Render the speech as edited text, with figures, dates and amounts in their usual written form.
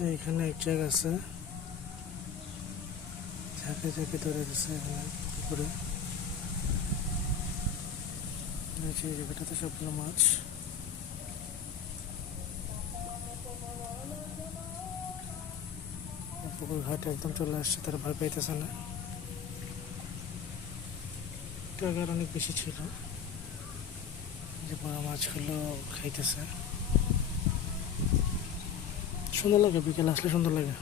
এখানে এক জায়গা আছে, ঝাঁকে ঝাঁকে ধরে দিচ্ছে এখানে পুকুরে। এই জায়গাটাতে সবগুলো মাছ। পুকুর ঘাটে একদম চলে আসছে, তারা ভয় পাইতেছে না। টাকার অনেক বেশি ছিল, যে বড় মাছগুলো খাইতেছে। সুন্দর লাগে, বিকেলে আসলে সুন্দর লাগে।